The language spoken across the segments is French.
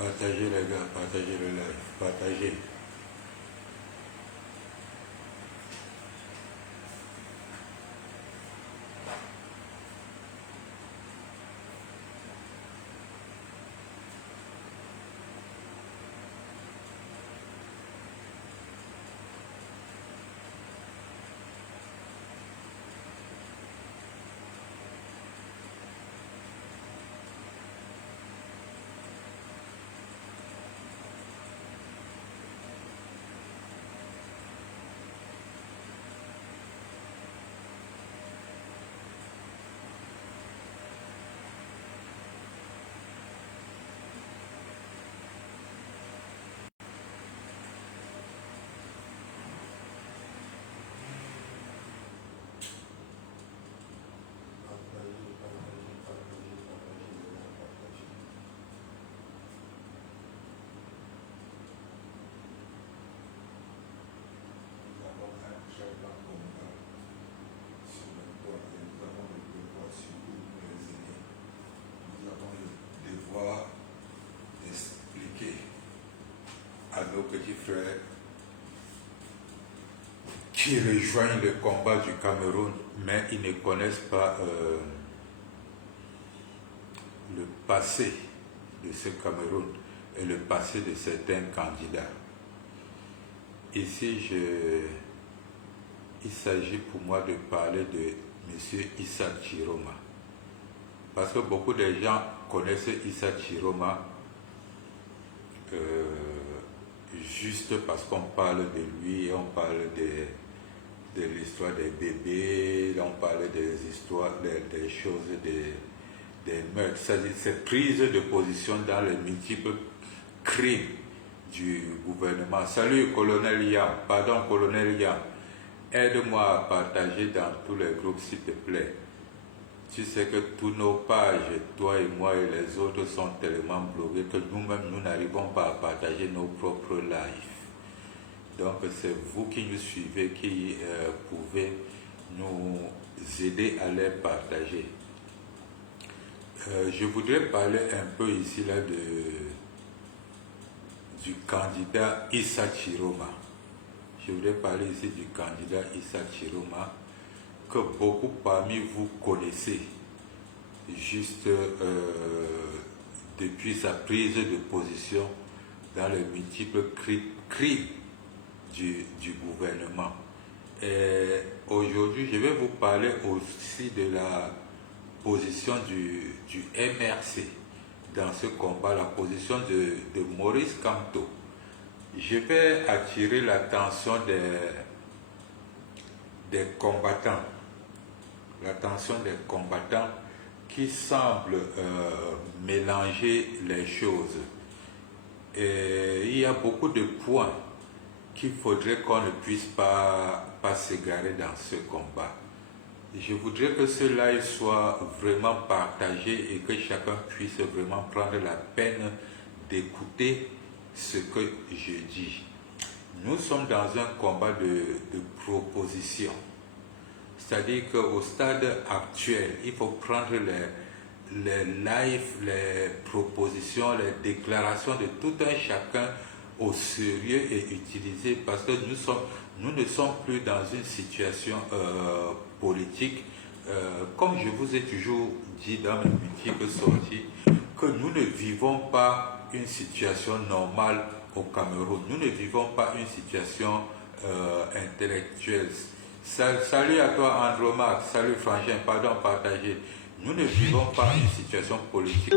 Partagez les gars, partagez le live, partagez. À nos petits frères qui rejoignent le combat du Cameroun, mais ils ne connaissent pas le passé de ce Cameroun et le passé de certains candidats. Ici, il s'agit pour moi de parler de M. Issa Chiroma. Parce que beaucoup de gens connaissent Issa Chiroma juste parce qu'on parle de lui, on parle de l'histoire des bébés, on parle des histoires, des choses, des meurtres. C'est-à-dire cette prise de position dans les multiples crimes du gouvernement. Salut colonel Yam, pardon colonel Yam, aide-moi à partager dans tous les groupes s'il te plaît. Tu sais que tous nos pages, toi et moi et les autres, sont tellement bloqués que nous-mêmes, nous n'arrivons pas à partager nos propres lives. Donc, c'est vous qui nous suivez, qui pouvez nous aider à les partager. Je voudrais parler un peu ici là du candidat Issa Chiroma. Je voudrais parler ici du candidat Issa Chiroma, que beaucoup parmi vous connaissez, juste depuis sa prise de position dans les multiples crimes du gouvernement. Et aujourd'hui, je vais vous parler aussi de la position du MRC dans ce combat, la position de Maurice Kamto. Je vais attirer l'attention des combattants. L'attention des combattants qui semblent mélanger les choses. Et il y a beaucoup de points qu'il faudrait qu'on ne puisse pas s'égarer dans ce combat. Je voudrais que ce live soit vraiment partagé et que chacun puisse vraiment prendre la peine d'écouter ce que je dis. Nous sommes dans un combat de proposition. C'est-à-dire qu'au stade actuel, il faut prendre les lives, les propositions, les déclarations de tout un chacun au sérieux et utiliser, parce que nous ne sommes plus dans une situation politique, comme je vous ai toujours dit dans mes multiples sorties, que nous ne vivons pas une situation normale au Cameroun, nous ne vivons pas une situation intellectuelle. Salut à toi Andromaque, salut Frangin, pardon partagé. Nous ne vivons pas une situation politique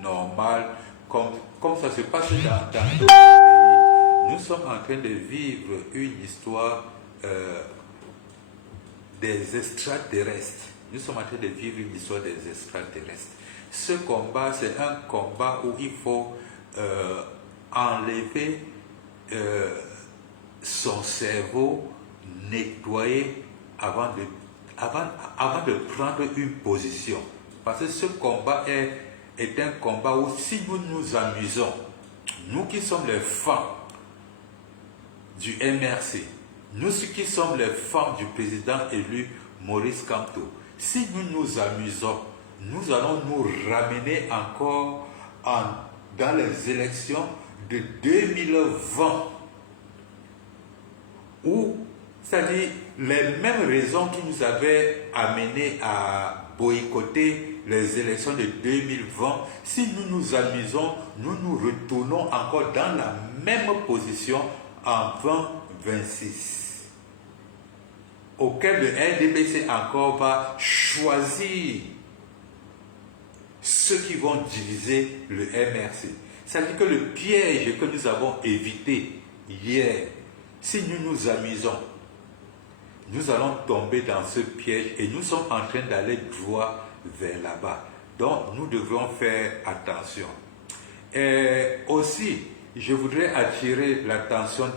normale comme ça se passe dans d'autres pays. Nous sommes en train de vivre une histoire des extraterrestres. Nous sommes en train de vivre une histoire des extraterrestres. Ce combat, c'est un combat où il faut enlever son cerveau, nettoyer avant de prendre une position. Parce que ce combat est un combat où si nous nous amusons, nous qui sommes les fans du MRC, nous qui sommes les fans du président élu Maurice Kamto, si nous nous amusons, nous allons nous ramener encore dans les élections de 2020, où, c'est-à-dire les mêmes raisons qui nous avaient amenés à boycotter les élections de 2020, si nous nous amusons, nous nous retournons encore dans la même position en 2026, auquel le RDPC encore va choisir ceux qui vont diviser le MRC. C'est-à-dire que le piège que nous avons évité hier, si nous nous amusons, nous allons tomber dans ce piège et nous sommes en train d'aller droit vers là-bas. Donc, nous devons faire attention. Et aussi, je voudrais attirer l'attention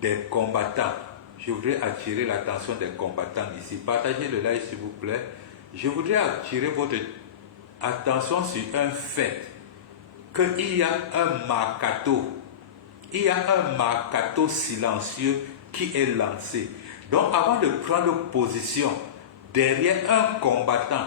des combattants. Je voudrais attirer l'attention des combattants ici. Partagez le live, s'il vous plaît. Je voudrais attirer votre attention sur un fait, qu'il y a un marcato. Il y a un marcato silencieux qui est lancé. Donc, avant de prendre position derrière un combattant,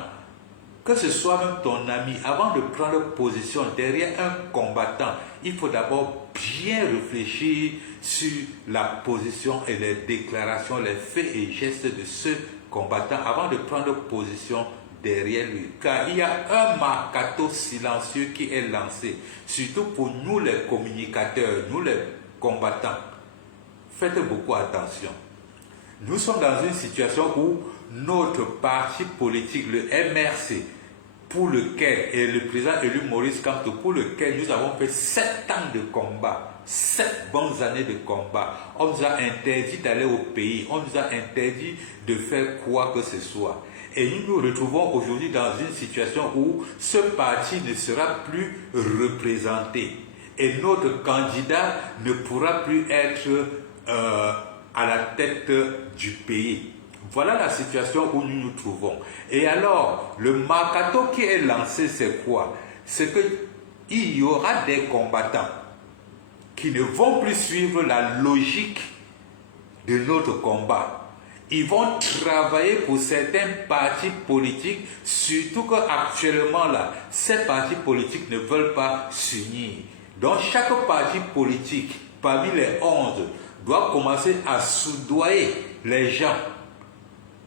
que ce soit même ton ami, avant de prendre position derrière un combattant, il faut d'abord bien réfléchir sur la position et les déclarations, les faits et gestes de ce combattant avant de prendre position derrière lui. Car il y a un marcato silencieux qui est lancé, surtout pour nous les communicateurs, nous les combattants. Faites beaucoup attention. Nous sommes dans une situation où notre parti politique, le MRC, pour lequel, et le président élu Maurice Kamto, pour lequel nous avons fait 7 ans de combat, 7 bonnes années de combat. On nous a interdit d'aller au pays, on nous a interdit de faire quoi que ce soit. Et nous nous retrouvons aujourd'hui dans une situation où ce parti ne sera plus représenté. Et notre candidat ne pourra plus être à la tête du pays. Voilà la situation où nous nous trouvons. Et alors, le marcato qui est lancé, c'est quoi? C'est qu'il y aura des combattants qui ne vont plus suivre la logique de notre combat. Ils vont travailler pour certains partis politiques, surtout qu'actuellement, là, ces partis politiques ne veulent pas s'unir. Donc, chaque parti politique, parmi les 11, doit commencer à soudoyer les gens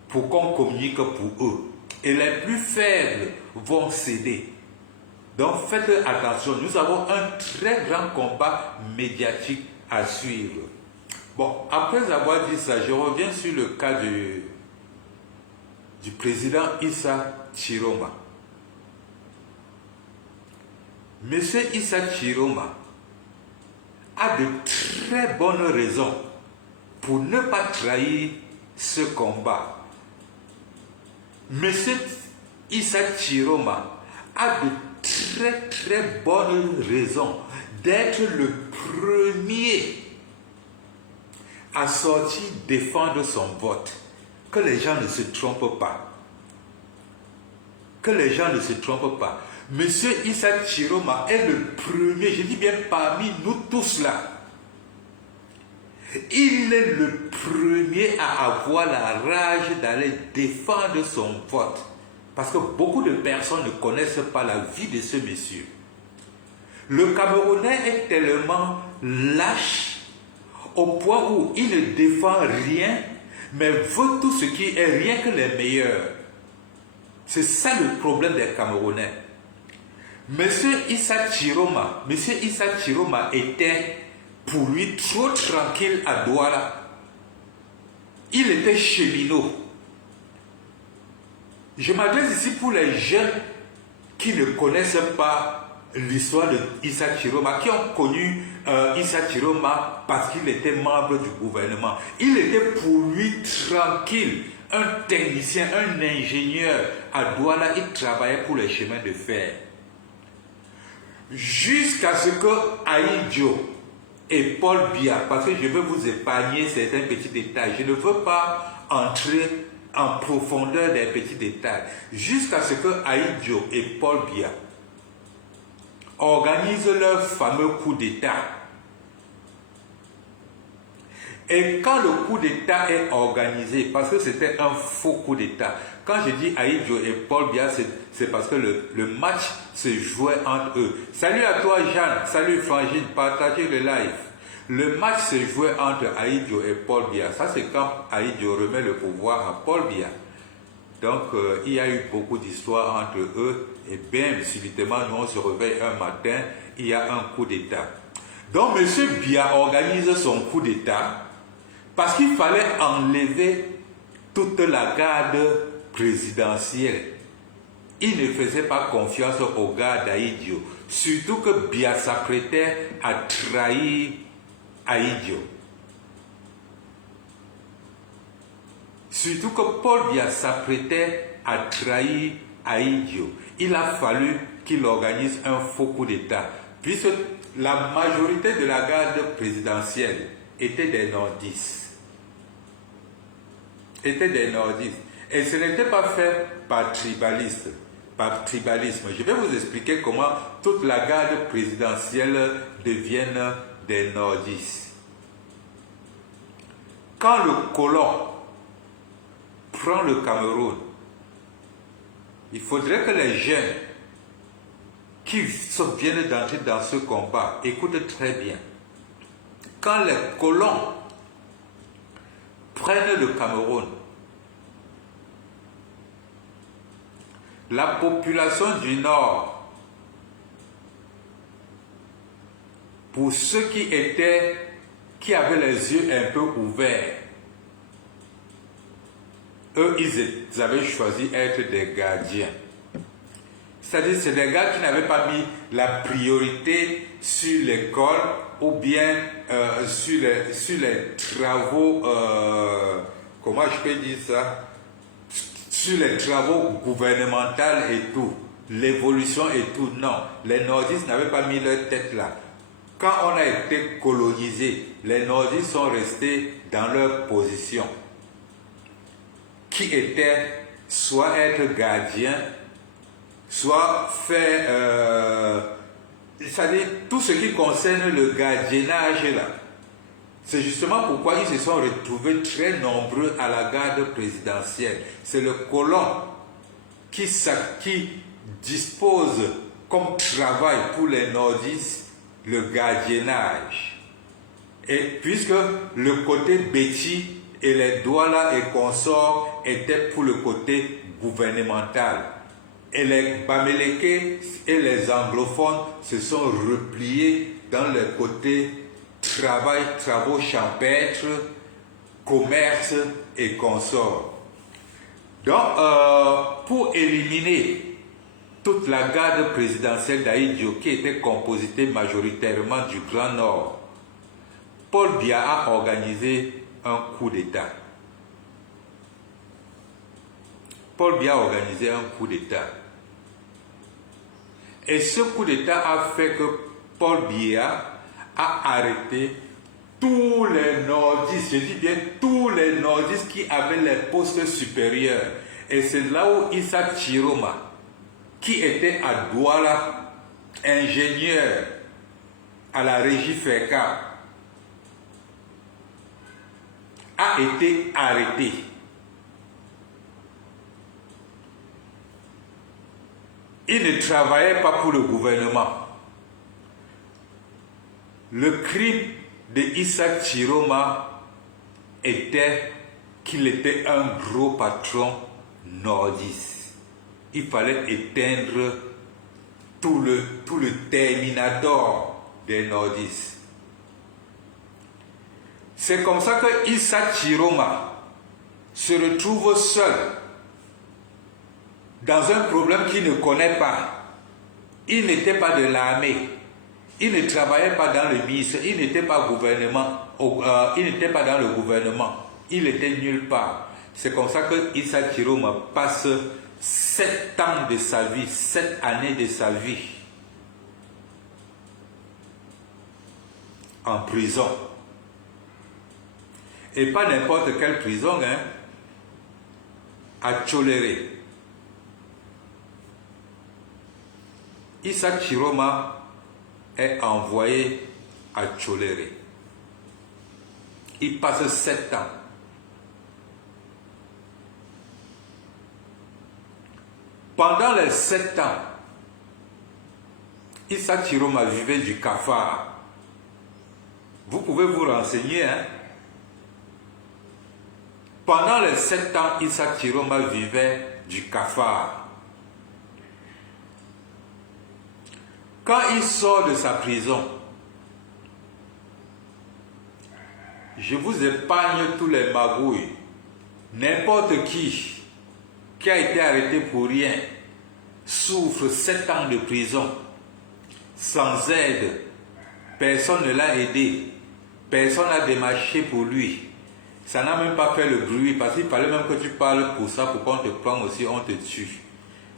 pour qu'on communique pour eux. Et les plus faibles vont céder. Donc faites attention, nous avons un très grand combat médiatique à suivre. Bon, après avoir dit ça, je reviens sur le cas du président Issa Chiroma. Monsieur Issa Chiroma a de très bonnes raisons pour ne pas trahir ce combat. Monsieur Issa Chiroma a de très bonnes raisons d'être le premier à sortir défendre son vote. Que les gens ne se trompent pas. Que les gens ne se trompent pas. Monsieur Issa Chiroma est le premier, je dis bien parmi nous tous là. Il est le premier à avoir la rage d'aller défendre son vote. Parce que beaucoup de personnes ne connaissent pas la vie de ce monsieur. Le Camerounais est tellement lâche au point où il ne défend rien, mais veut tout ce qui est rien que les meilleurs. C'est ça le problème des Camerounais. Monsieur Issa Chiroma était pour lui trop tranquille à Douala. Il était cheminot. Je m'adresse ici pour les jeunes qui ne connaissent pas l'histoire de Issa Chiroma, qui ont connu Issa Chiroma parce qu'il était membre du gouvernement. Il était pour lui tranquille, un technicien, un ingénieur à Douala. Il travaillait pour les chemins de fer. Jusqu'à ce que Aïdjo et Paul Biya, parce que je veux vous épargner certains petits détails, je ne veux pas entrer en profondeur des petits détails, jusqu'à ce que Aïdjo et Paul Biya organisent leur fameux coup d'État. Et quand le coup d'État est organisé, parce que c'était un faux coup d'État, quand je dis Aïdjo et Paul Biya, c'est parce que le match se jouait entre eux. Salut à toi Jeanne, salut Frangine, partagez le live. Le match se jouait entre Ahidjo et Paul Biya. Ça c'est quand Ahidjo remet le pouvoir à Paul Biya. Donc il y a eu beaucoup d'histoires entre eux et bien subitement nous on se réveille un matin, il y a un coup d'état. Donc M. Biya organise son coup d'état parce qu'il fallait enlever toute la garde présidentielle. Il ne faisait pas confiance aux gars d'Ahidjo. Surtout que Biya s'apprêtait à trahir Ahidjo. Surtout que Paul Biya s'apprêtait à trahir Ahidjo. Il a fallu qu'il organise un faux coup d'État. Puisque la majorité de la garde présidentielle était des nordistes. Et ce n'était pas fait par tribalisme. Je vais vous expliquer comment toute la garde présidentielle devienne des nordistes. Quand le colon prend le Cameroun, il faudrait que les jeunes qui viennent d'entrer dans ce combat écoutent très bien. Quand les colons prennent le Cameroun, la population du Nord, pour ceux qui avaient les yeux un peu ouverts, eux, ils avaient choisi être des gardiens. C'est-à-dire, c'est des gars qui n'avaient pas mis la priorité sur l'école ou bien sur les travaux, comment je peux dire ça, sur les travaux gouvernementaux et tout, l'évolution et tout. Non, les nordistes n'avaient pas mis leur tête là. Quand on a été colonisé, les nordistes sont restés dans leur position, qui était soit être gardien, soit faire, c'est-à-dire tout ce qui concerne le gardiennage là. C'est justement pourquoi ils se sont retrouvés très nombreux à la garde présidentielle. C'est le colon qui dispose comme travail pour les nordistes le gardiennage. Et puisque le côté Betty et les Douala et consorts étaient pour le côté gouvernemental. Et les Bamileke et les anglophones se sont repliés dans le côté travaux champêtres, commerce et consorts. Donc, pour éliminer toute la garde présidentielle d'Ahidjo qui était composée majoritairement du Grand Nord, Paul Biya a organisé un coup d'État. Et ce coup d'État a fait que Paul Biya a arrêté tous les nordistes, je dis bien tous les nordistes qui avaient les postes supérieurs. Et c'est là où Issa Chiroma, qui était à Douala, ingénieur à la régie FECA, a été arrêté. Il ne travaillait pas pour le gouvernement. Le crime de Issa Chiroma était qu'il était un gros patron nordiste. Il fallait éteindre tout le terminator des nordistes. C'est comme ça que Issa Chiroma se retrouve seul dans un problème qu'il ne connaît pas. Il n'était pas de l'armée. Il ne travaillait pas dans le ministère. Il n'était pas il n'était pas dans le gouvernement. Il était nulle part. C'est comme ça que Issa Chiroma passe 7 ans de sa vie, 7 années de sa vie en prison. Et pas n'importe quelle prison, hein, à Tcholéré. Issa Chiroma est envoyé à Tcholéré. Il passe 7 ans. Pendant les 7 ans, Issa Chiroma vivait du cafard. Vous pouvez vous renseigner, hein? Pendant les 7 ans, Issa Chiroma vivait du cafard. Quand il sort de sa prison, je vous épargne tous les magouilles. N'importe qui a été arrêté pour rien souffre 7 ans de prison sans aide. Personne ne l'a aidé. Personne n'a démarché pour lui. Ça n'a même pas fait le bruit parce qu'il fallait même que tu parles pour ça, pour qu'on te prenne aussi, on te tue.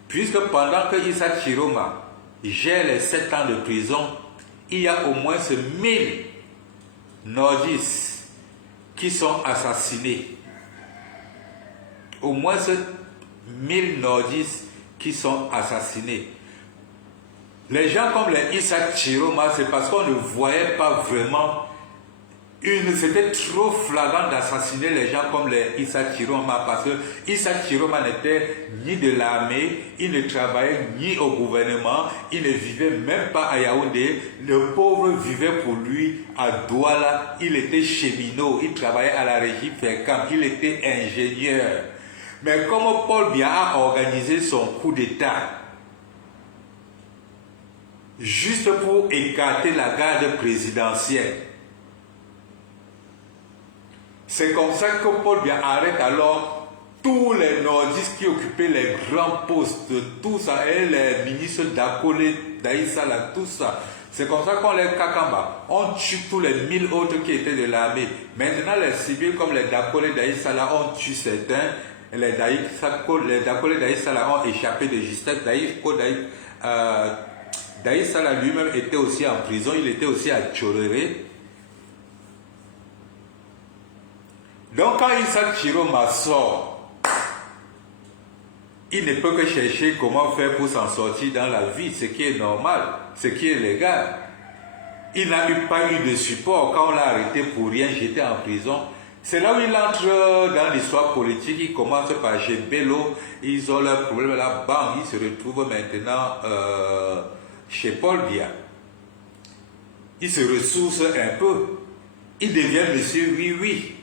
Puisque pendant que Issa Chiroma gère les 7 ans de prison, il y a au moins 1000 nordistes qui sont assassinés. Au moins 1000 nordistes qui sont assassinés. Les gens comme les Issa Chiroma, c'est parce qu'on ne voyait pas vraiment c'était trop flagrant d'assassiner les gens comme les Issa Chiroma, parce que Issa Chiroma n'était ni de l'armée, il ne travaillait ni au gouvernement, il ne vivait même pas à Yaoundé. Le pauvre vivait pour lui à Douala, il était cheminot, il travaillait à la régie Fercam, il était ingénieur. Mais comme Paul Biya a organisé son coup d'État, juste pour écarter la garde présidentielle, c'est comme ça que Paul Biya arrête alors tous les nordistes qui occupaient les grands postes, tout ça, et les ministres d'Akole, d'Aïssala, tout ça. C'est comme ça qu'on les Kakamba. On tue tous les 1000 autres qui étaient de l'armée. Maintenant, les civils comme les Dakole, d'Aïssala, on tue certains. Les Dakole, d'Aïssala ont échappé de justesse. D'Aïssala lui-même était aussi en prison, il était aussi à Tchoréré. Donc quand Issa Chiroma sort, il ne peut que chercher comment faire pour s'en sortir dans la vie, ce qui est normal, ce qui est légal. Il n'a pas eu de support quand on l'a arrêté pour rien, jeté en prison. C'est là où il entre dans l'histoire politique, il commence par chez Bello, ils ont leurs problèmes là-bas, il se retrouve maintenant chez Paul Biya. Il se ressource un peu, il devient monsieur oui.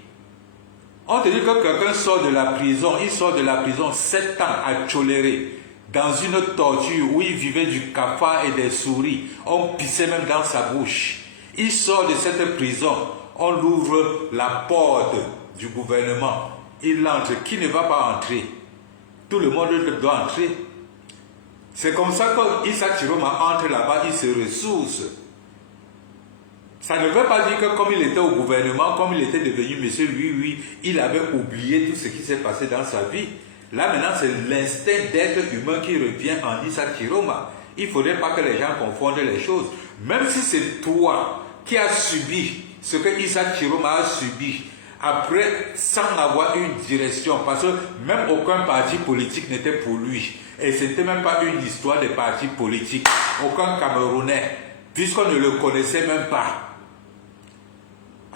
On te dit que quelqu'un sort de la prison, il sort de la prison 7 ans à Tcholéré, dans une torture où il vivait du cafard et des souris. On pissait même dans sa bouche. Il sort de cette prison, on ouvre la porte du gouvernement. Il entre, qui ne va pas entrer? Tout le monde doit entrer. C'est comme ça que Issa Chiroma entre là-bas, il se ressource. Ça ne veut pas dire que comme il était au gouvernement, comme il était devenu monsieur oui, il avait oublié tout ce qui s'est passé dans sa vie. Là maintenant, c'est l'instinct d'être humain qui revient en Issa Chiroma. Il ne faudrait pas que les gens confondent les choses. Même si c'est toi qui as subi ce que Issa Chiroma a subi, après, sans avoir une direction, parce que même aucun parti politique n'était pour lui. Et ce n'était même pas une histoire de parti politique. Aucun Camerounais, puisqu'on ne le connaissait même pas.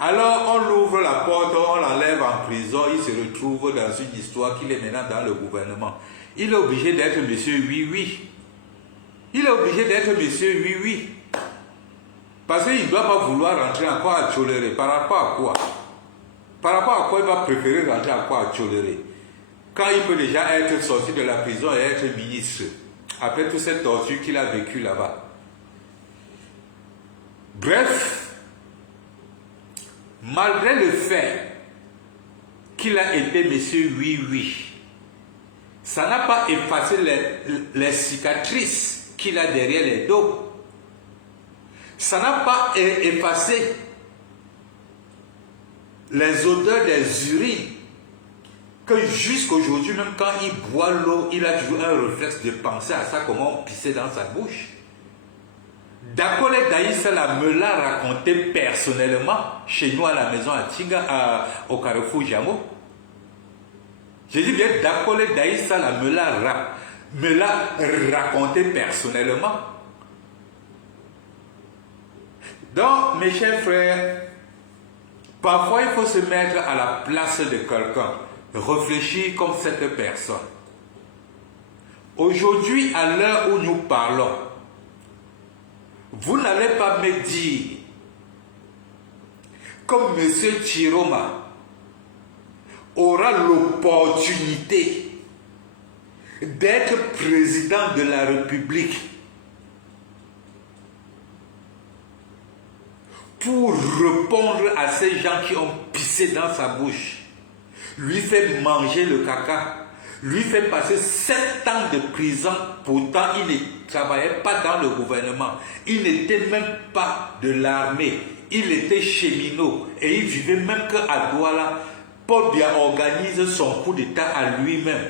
Alors on l'ouvre la porte, on l'enlève en prison, il se retrouve dans une histoire qu'il est maintenant dans le gouvernement. Il est obligé d'être monsieur oui. Il est obligé d'être monsieur oui. Parce qu'il ne doit pas vouloir rentrer encore à Tcholéré. Par rapport à quoi? Par rapport à quoi il va préférer rentrer encore à Tcholéré? Quand il peut déjà être sorti de la prison et être ministre, après toute cette torture qu'il a vécue là-bas. Bref, malgré le fait qu'il a été monsieur oui, ça n'a pas effacé les cicatrices qu'il a derrière les dos. Ça n'a pas effacé les odeurs des urines que jusqu'aujourd'hui, même quand il boit l'eau, il a toujours un réflexe de penser à ça, comment on pissait dans sa bouche. Dakole Daïssala me l'a raconté personnellement chez nous à la maison à Tinga, au Carrefour Jamo. J'ai dit bien, Dakole Daïssala me l'a raconté personnellement. Donc, mes chers frères, parfois il faut se mettre à la place de quelqu'un, réfléchir comme cette personne. Aujourd'hui, à l'heure où nous parlons, Vous n'allez pas me dire, comme M. Chiroma aura l'opportunité d'être président de la République pour répondre à ces gens qui ont pissé dans sa bouche, lui fait manger le caca, lui fait passer 7 ans de prison, pourtant il ne travaillait pas dans le gouvernement, il n'était même pas de l'armée, il était cheminot et il vivait même qu'à Douala. Paul Biya organise son coup d'État à lui-même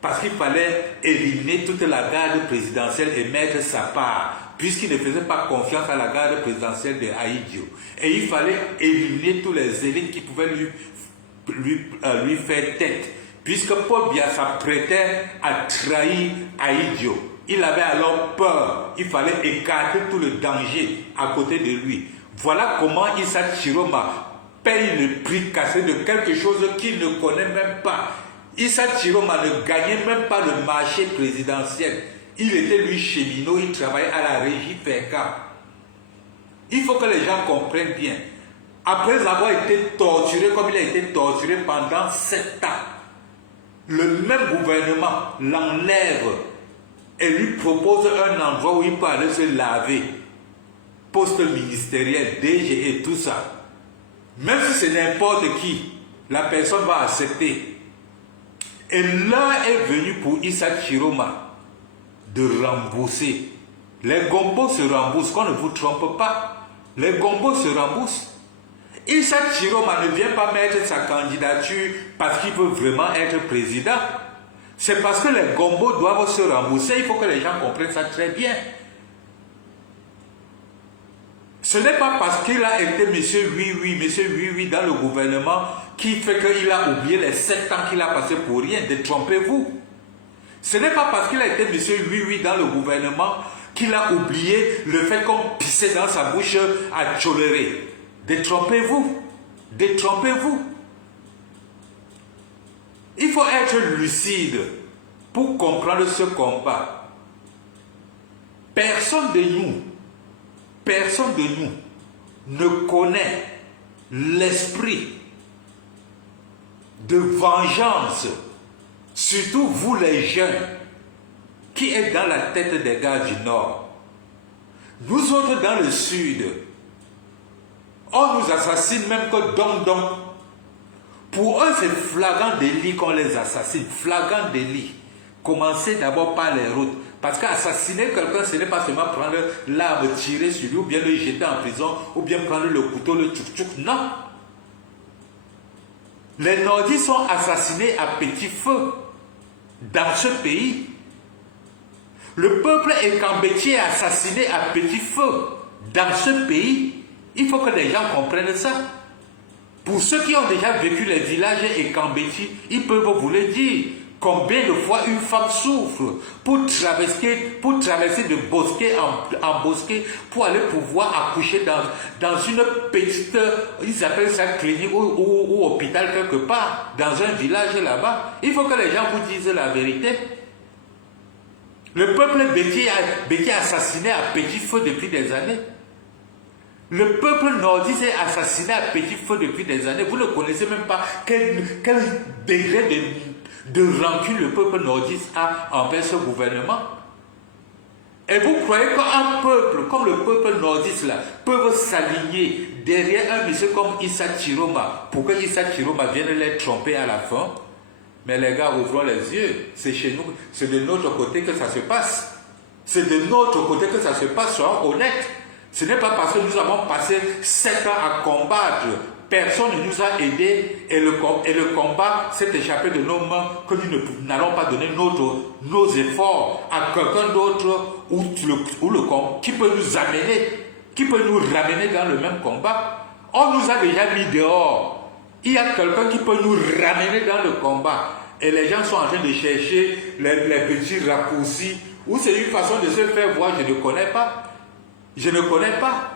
parce qu'il fallait éliminer toute la garde présidentielle et mettre sa part, puisqu'il ne faisait pas confiance à la garde présidentielle de Ahidjo. Et il fallait éliminer tous les élites qui pouvaient lui faire tête, puisque Paul Biya s'apprêtait à trahir Ahidjo. Il avait alors peur, il fallait écarter tout le danger à côté de lui. Voilà comment Issa Chiroma paye le prix cassé de quelque chose qu'il ne connaît même pas. Issa Chiroma ne gagnait même pas le marché présidentiel. Il était lui cheminot, il travaillait à la régie FECA. Il faut que les gens comprennent bien. Après avoir été torturé comme il a été torturé pendant 7 ans, le même gouvernement l'enlève et lui propose un endroit où il peut aller se laver. Poste ministériel, DG et tout ça. Même si c'est n'importe qui, la personne va accepter. Et l'heure est venue pour Issa Chiroma de rembourser. Les gombos se remboursent, qu'on ne vous trompe pas. Les gombos se remboursent. Issa Chiroma ne vient pas mettre sa candidature parce qu'il veut vraiment être président. C'est parce que les gombos doivent se rembourser. Il faut que les gens comprennent ça très bien. Ce n'est pas parce qu'il a été monsieur oui dans le gouvernement qui fait qu'il a oublié les 7 ans qu'il a passé pour rien. Détrompez-vous. Ce n'est pas parce qu'il a été monsieur oui dans le gouvernement qu'il a oublié le fait qu'on pissait dans sa bouche à Tcholéré. Détrompez-vous. Détrompez-vous. Il faut être lucide pour comprendre ce combat. Personne de nous ne connaît l'esprit de vengeance, surtout vous les jeunes, qui êtes dans la tête des gars du Nord. Nous autres dans le Sud, on nous assassine même que donc. Pour eux, c'est flagrant délit qu'on les assassine, flagrant délit. Commencez d'abord par les routes. Parce qu'assassiner quelqu'un, ce n'est pas seulement prendre l'arme, tirer sur lui, ou bien le jeter en prison, ou bien prendre le couteau, le tchouk-tchouk. Non. Les nordistes sont assassinés à petit feu dans ce pays. Le peuple ekambeti est assassiné à petit feu dans ce pays. Il faut que les gens comprennent ça. Pour ceux qui ont déjà vécu les villages ekambeti, ils peuvent vous le dire. Combien de fois une femme souffre pour traverser de bosquet en bosquet pour aller pouvoir accoucher dans une petite, ils appellent ça clinique ou hôpital quelque part, dans un village là-bas. Il faut que les gens vous disent la vérité. Le peuple béti assassiné à petit feu depuis des années. Le peuple nordiste est assassiné à petit feu depuis des années. Vous ne connaissez même pas quel degré de rancune le peuple nordiste a envers ce gouvernement. Et vous croyez qu'un peuple comme le peuple nordiste là peut s'aligner derrière un monsieur comme Issa Chiroma pour que Issa Chiroma vienne les tromper à la fin? Mais les gars, ouvrons les yeux. C'est chez nous, c'est de notre côté que ça se passe. C'est de notre côté que ça se passe, soyons honnêtes. Ce n'est pas parce que nous avons passé 7 ans à combattre. Personne ne nous a aidés et le combat s'est échappé de nos mains que nous n'allons pas donner nos efforts à quelqu'un d'autre qui peut nous amener, qui peut nous ramener dans le même combat. On nous a déjà mis dehors. Il y a quelqu'un qui peut nous ramener dans le combat. Et les gens sont en train de chercher les petits raccourcis. Ou c'est une façon de se faire voir, je ne connais pas. Je ne connais pas.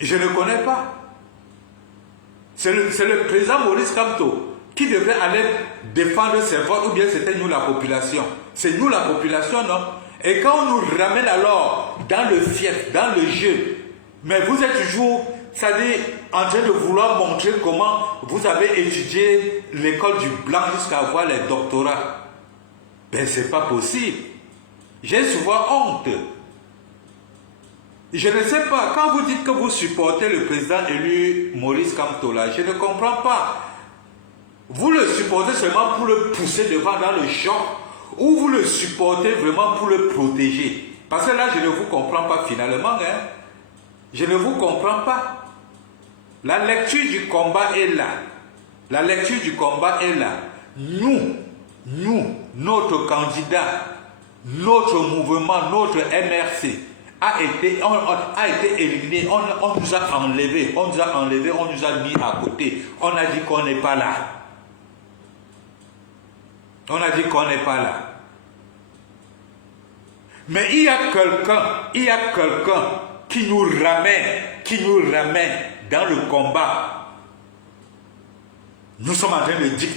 Je ne connais pas. C'est le président Maurice Kamto qui devrait aller défendre ses votes, ou bien c'était nous la population. C'est nous la population, non? Et quand on nous ramène alors dans le fief, dans le jeu. Mais vous êtes toujours, c'est-à-dire, en train de vouloir montrer comment vous avez étudié l'école du blanc jusqu'à avoir les doctorats. Ben, c'est pas possible. J'ai souvent honte. Je ne sais pas, quand vous dites que vous supportez le président élu Maurice Kamto, là, je ne comprends pas. Vous le supportez seulement pour le pousser devant dans le champ, ou vous le supportez vraiment pour le protéger? Parce que là, je ne vous comprends pas finalement. Hein? Je ne vous comprends pas. La lecture du combat est là. La lecture du combat est là. Nous, notre candidat, notre mouvement, notre MRC a été éliminé. On nous a enlevé, on nous a mis à côté. On a dit qu'on n'est pas là. On a dit qu'on n'est pas là. Mais il y a quelqu'un qui nous ramène dans le combat. Nous sommes en train de dire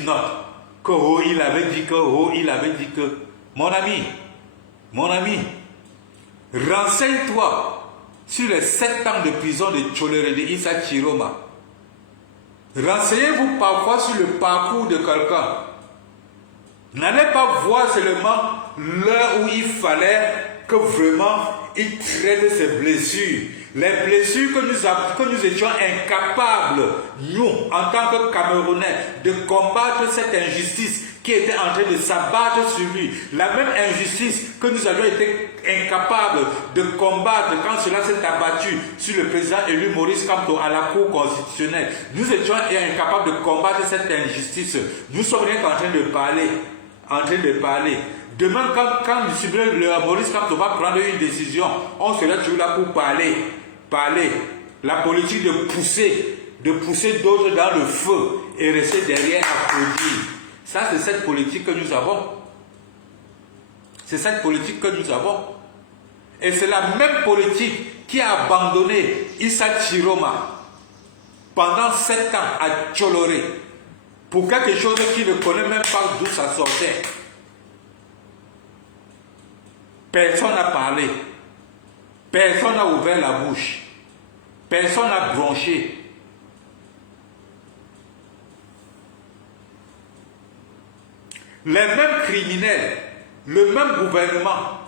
que oh, il avait dit que. Mon ami, renseigne-toi sur les 7 ans de prison de Tcholere de Issa Chiroma. Renseignez-vous parfois sur le parcours de quelqu'un. N'allez pas voir seulement l'heure où il fallait que vraiment il traite ses blessures. Les blessures que nous étions incapables, nous, en tant que Camerounais, de combattre cette injustice qui était en train de s'abattre sur lui. La même injustice que nous avions été incapables de combattre quand cela s'est abattu sur le président élu Maurice Kamto à la Cour constitutionnelle. Nous étions incapables de combattre cette injustice. Nous sommes rien qu'en train de parler. Demain, quand M. Maurice Kamto va prendre une décision, on sera toujours là pour parler. La politique de pousser d'autres dans le feu et rester derrière applaudir. Ça, c'est cette politique que nous avons. C'est cette politique que nous avons. Et c'est la même politique qui a abandonné Issa Chiroma pendant 7 ans à Tcholore pour quelque chose qu'il ne connaît même pas d'où ça sortait. Personne n'a parlé. Personne n'a ouvert la bouche. Personne n'a bronché. Les mêmes criminels, le même gouvernement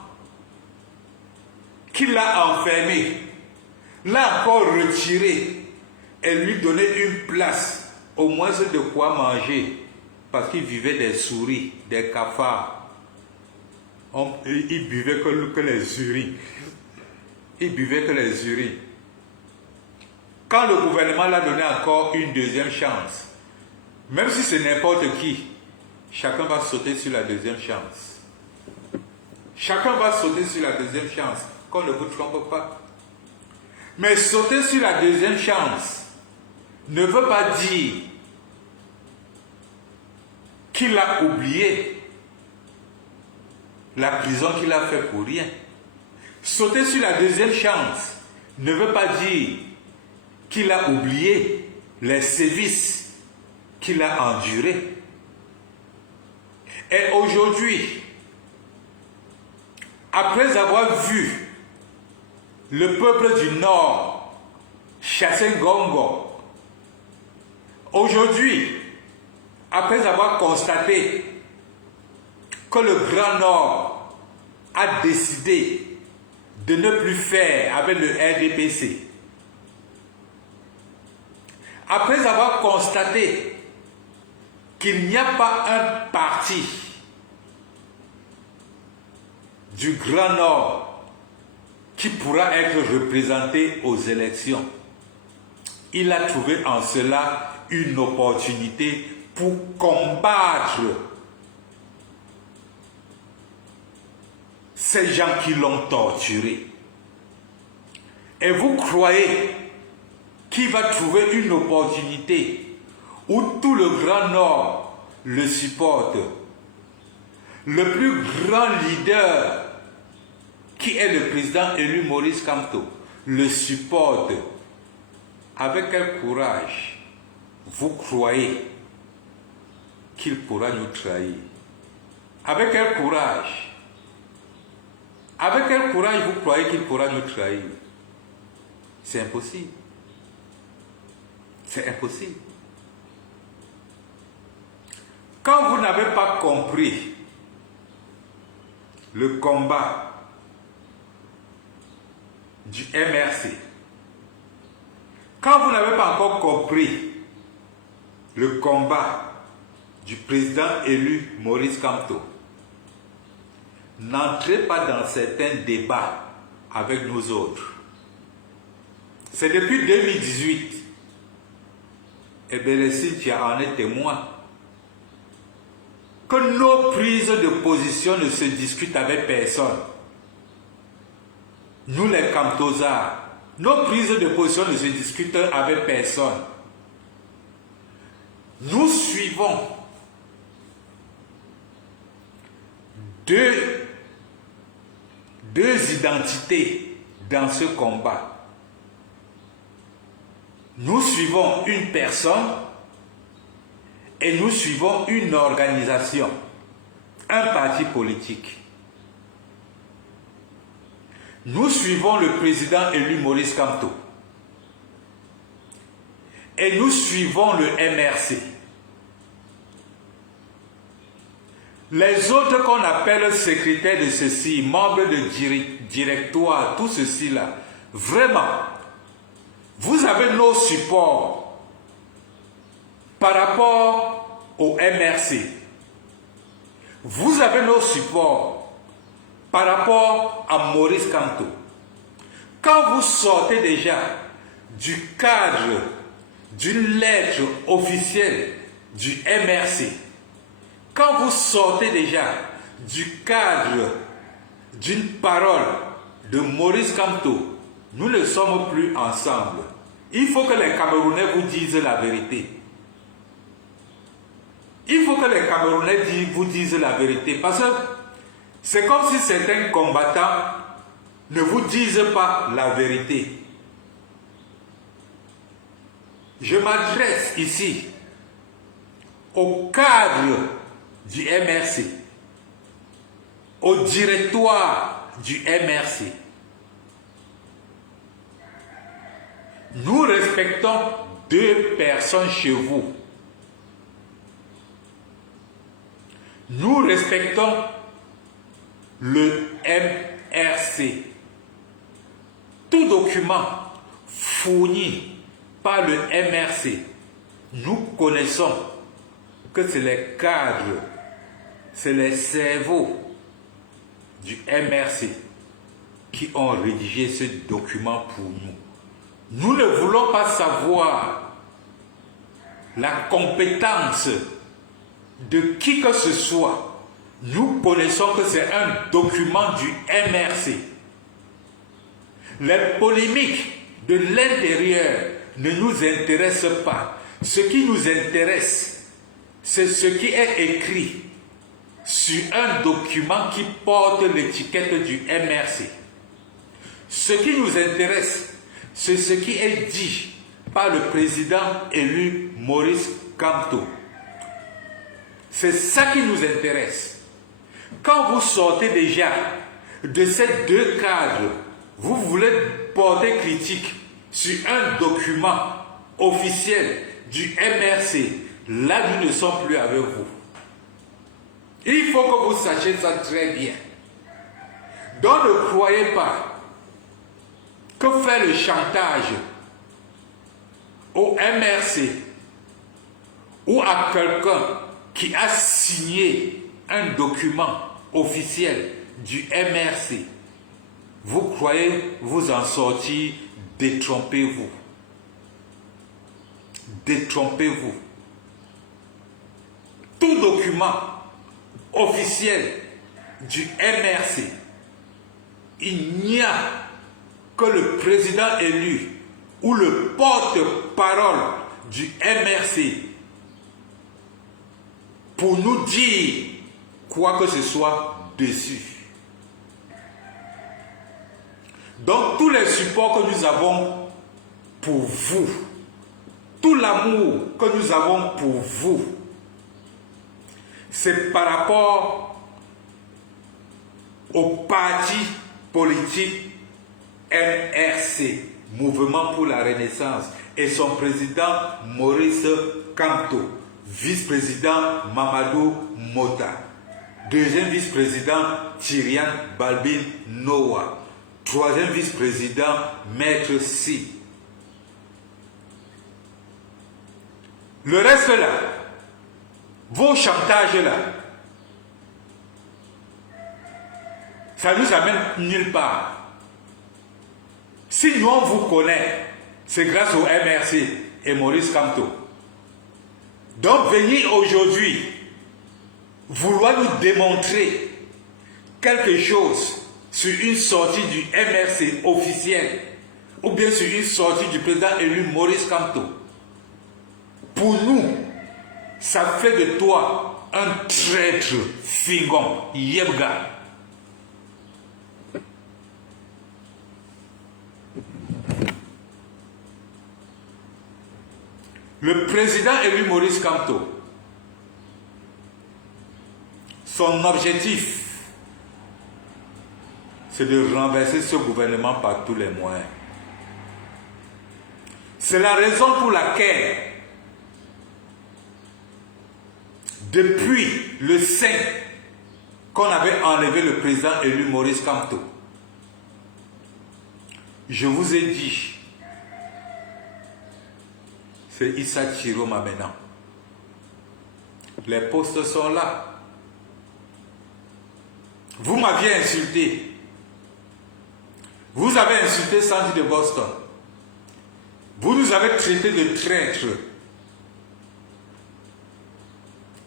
qui l'a enfermé, l'a encore retiré et lui donné une place, au moins de quoi manger, parce qu'il vivait des souris, des cafards. Il buvait que les urines. Il buvait que les urines. Quand le gouvernement l'a donné encore une deuxième chance, même si c'est n'importe qui, chacun va sauter sur la deuxième chance. Chacun va sauter sur la deuxième chance, qu'on ne vous trompe pas. Mais sauter sur la deuxième chance ne veut pas dire qu'il a oublié la prison qu'il a fait pour rien. Sauter sur la deuxième chance ne veut pas dire qu'il a oublié les sévices qu'il a endurés. Et aujourd'hui, après avoir vu le peuple du Nord chasser Ngongo, aujourd'hui, après avoir constaté que le Grand Nord a décidé de ne plus faire avec le RDPC, après avoir constaté qu'il n'y a pas un parti du Grand Nord qui pourra être représenté aux élections, il a trouvé en cela une opportunité pour combattre ces gens qui l'ont torturé. Et vous croyez qu'il va trouver une opportunité où tout le Grand Nord le supporte? Le plus grand leader qui est le président élu Maurice Kamto le supporte. Avec quel courage vous croyez qu'il pourra nous trahir? Avec quel courage? Avec quel courage vous croyez qu'il pourra nous trahir? C'est impossible. C'est impossible. Quand vous n'avez pas compris le combat du MRC, quand vous n'avez pas encore compris le combat du président élu Maurice Kamto, n'entrez pas dans certains débats avec nous autres. C'est depuis 2018, et Bérécine, tu en es témoin, que nos prises de position ne se discutent avec personne. Nous les Kamtosards, nos prises de position ne se discutent avec personne. Nous suivons deux identités dans ce combat. Nous suivons une personne et nous suivons une organisation, un parti politique. Nous suivons le président élu Maurice Kamto et nous suivons le MRC. Les autres qu'on appelle secrétaires de ceci, membres de directoire, tout ceci là, vraiment, vous avez nos supports par rapport au MRC. Vous avez nos supports par rapport à Maurice Kamto. Quand vous sortez déjà du cadre d'une lettre officielle du MRC, quand vous sortez déjà du cadre d'une parole de Maurice Kamto, nous ne sommes plus ensemble. Il faut que les Camerounais vous disent la vérité. Il faut que les Camerounais vous disent la vérité. Parce que c'est comme si certains combattants ne vous disent pas la vérité. Je m'adresse ici au cadre du MRC, au directoire du MRC. Nous respectons deux personnes chez vous. Nous respectons le MRC. Tout document fourni par le MRC, nous connaissons que c'est les cadres, c'est les cerveaux du MRC qui ont rédigé ce document pour nous. Nous ne voulons pas savoir la compétence de qui que ce soit. Nous connaissons que c'est un document du MRC. Les polémiques de l'intérieur ne nous intéressent pas. Ce qui nous intéresse, c'est ce qui est écrit sur un document qui porte l'étiquette du MRC. Ce qui nous intéresse, c'est ce qui est dit par le président élu Maurice Kamto. C'est ça qui nous intéresse. Quand vous sortez déjà de ces deux cadres, vous voulez porter critique sur un document officiel du MRC, là nous ne sommes plus avec vous. Il faut que vous sachiez ça très bien. Donc ne croyez pas que faire le chantage au MRC ou à quelqu'un qui a signé un document officiel du MRC, vous croyez vous en sortir, détrompez-vous. Détrompez-vous. Tout document officiel du MRC, il n'y a que le président élu ou le porte-parole du MRC pour nous dire quoi que ce soit dessus. Donc tous les supports que nous avons pour vous, tout l'amour que nous avons pour vous, c'est par rapport au parti politique MRC, Mouvement pour la Renaissance, et son président Maurice Kamto, vice-président Mamadou Mota, deuxième vice-président Tyrian Balbin Noah, troisième vice-président Maître Si. Le reste là, vos chantages là, ça ne nous amène nulle part. Si nous on vous connaît, c'est grâce au MRC et Maurice Kamto. Donc venir aujourd'hui vouloir nous démontrer quelque chose sur une sortie du MRC officiel ou bien sur une sortie du président élu Maurice Kamto, pour nous, ça fait de toi un traître fingon, yebga. Le président élu Maurice Kamto, son objectif, c'est de renverser ce gouvernement par tous les moyens. C'est la raison pour laquelle, depuis le 5, qu'on avait enlevé le président élu Maurice Kamto, je vous ai dit, c'est Issa Chiroma maintenant. Les postes sont là. Vous m'aviez insulté. Vous avez insulté Sandy de Boston. Vous nous avez traité de traîtres.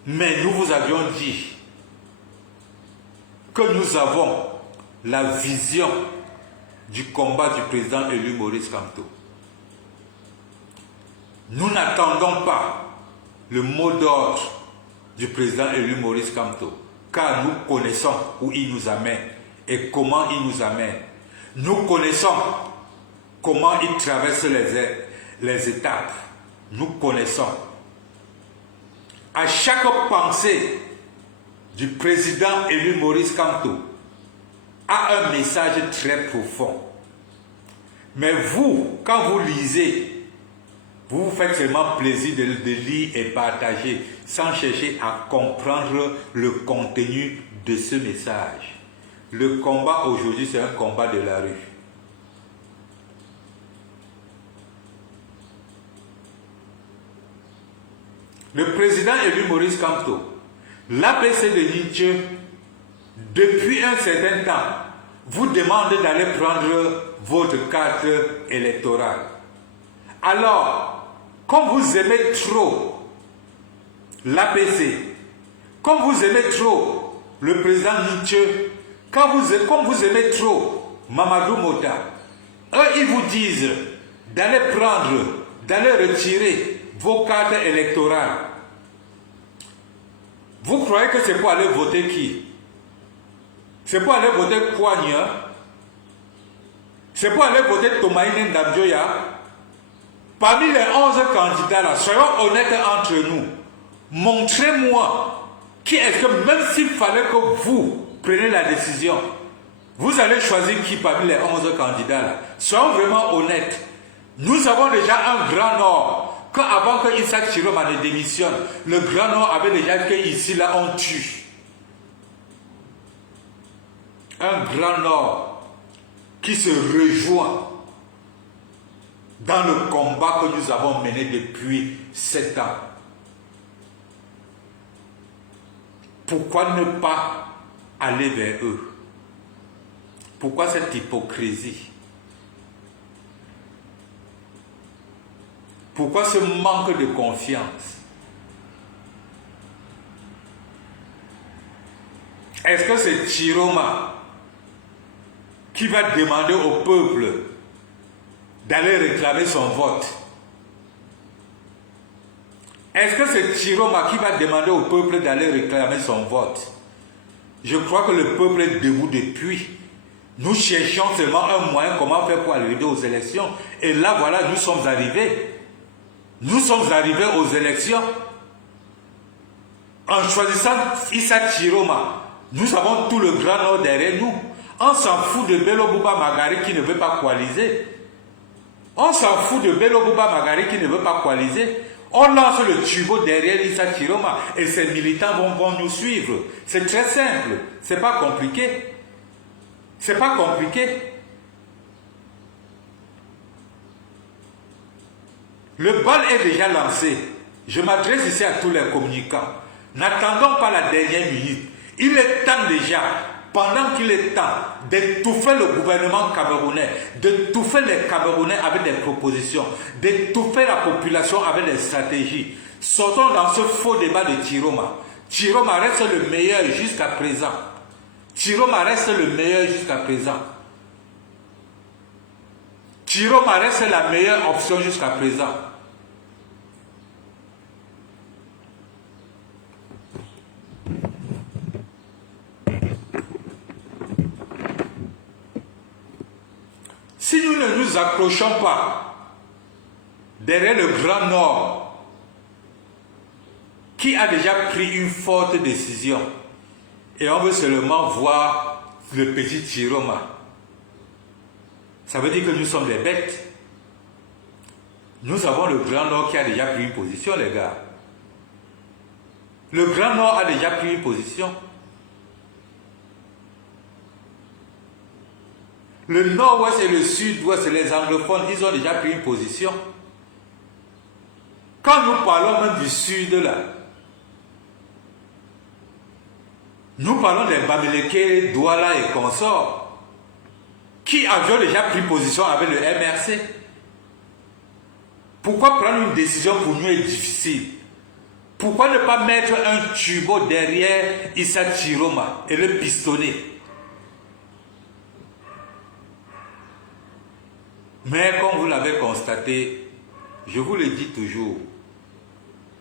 Mais nous vous avions dit que nous avons la vision du combat du président élu Maurice Kamto. Nous n'attendons pas le mot d'ordre du président élu Maurice Kamto, car nous connaissons où il nous amène et comment il nous amène. Nous connaissons comment il traverse les étapes. Nous connaissons. À chaque pensée du président élu Maurice Kamto a un message très profond. Mais vous, quand vous lisez, vous vous faites seulement plaisir de lire et partager sans chercher à comprendre le contenu de ce message. Le combat aujourd'hui, c'est un combat de la rue. Le président élu Maurice Kamto, l'APC de Nietzsche, depuis un certain temps, vous demande d'aller prendre votre carte électorale. Alors, comme vous aimez trop l'APC, comme vous aimez trop le président Nietzsche, comme vous aimez trop Mamadou Mota, eux ils vous disent d'aller prendre, d'aller retirer vos cartes électorales. Vous croyez que c'est pour aller voter qui? C'est pour aller voter Kouania? C'est pour aller voter Tomaïne Ndamjoya? Parmi les 11 candidats là, soyons honnêtes entre nous. Montrez-moi qui est-ce que, même s'il fallait que vous preniez la décision, vous allez choisir qui parmi les 11 candidats là. Soyons vraiment honnêtes. Nous avons déjà un grand Nord. Quand avant que Issa Chiroma ne démissionne, le Grand Nord avait déjà dit qu'ici là on tue. Un Grand Nord qui se rejoint dans le combat que nous avons mené depuis 7 ans. Pourquoi ne pas aller vers eux? Pourquoi cette hypocrisie? Pourquoi ce manque de confiance? Est-ce que c'est Chiroma qui va demander au peuple d'aller réclamer son vote? Est-ce que c'est Chiroma qui va demander au peuple d'aller réclamer son vote? Je crois que le peuple est debout depuis. Nous cherchions seulement un moyen comment faire pour arriver aux élections. Et là, voilà, nous sommes arrivés. Nous sommes arrivés aux élections. En choisissant Issa Chiroma, nous avons tout le Grand Nord derrière nous. On s'en fout de Bello Bouba Magari qui ne veut pas coaliser. On s'en fout de Bello Bouba Magari qui ne veut pas coaliser. On lance le tubo derrière Issa Chiroma et ses militants vont nous suivre. C'est très simple. C'est pas compliqué. C'est pas compliqué. Le bal est déjà lancé. Je m'adresse ici à tous les communicants. N'attendons pas la dernière minute. Il est temps déjà, pendant qu'il est temps, d'étouffer le gouvernement camerounais, d'étouffer les Camerounais avec des propositions, d'étouffer la population avec des stratégies. Sortons dans ce faux débat de Chiroma. Chiroma reste le meilleur jusqu'à présent. Chiroma reste le meilleur jusqu'à présent. Chiroma reste la meilleure option jusqu'à présent. Si nous ne nous accrochons pas derrière le Grand Nord, qui a déjà pris une forte décision, et on veut seulement voir le petit Chiroma, ça veut dire que nous sommes des bêtes. Nous avons le Grand Nord qui a déjà pris une position, les gars. Le Grand Nord a déjà pris une position. Le nord-ouest et le sud-ouest, les anglophones, ils ont déjà pris une position. Quand nous parlons même du sud là, nous parlons des Bamileke, Douala et consorts, qui avaient déjà pris position avec le MRC. Pourquoi prendre une décision pour nous est difficile? Pourquoi ne pas mettre un tubo derrière Issa Chiroma et le pistonner? Mais comme vous l'avez constaté, je vous le dis toujours,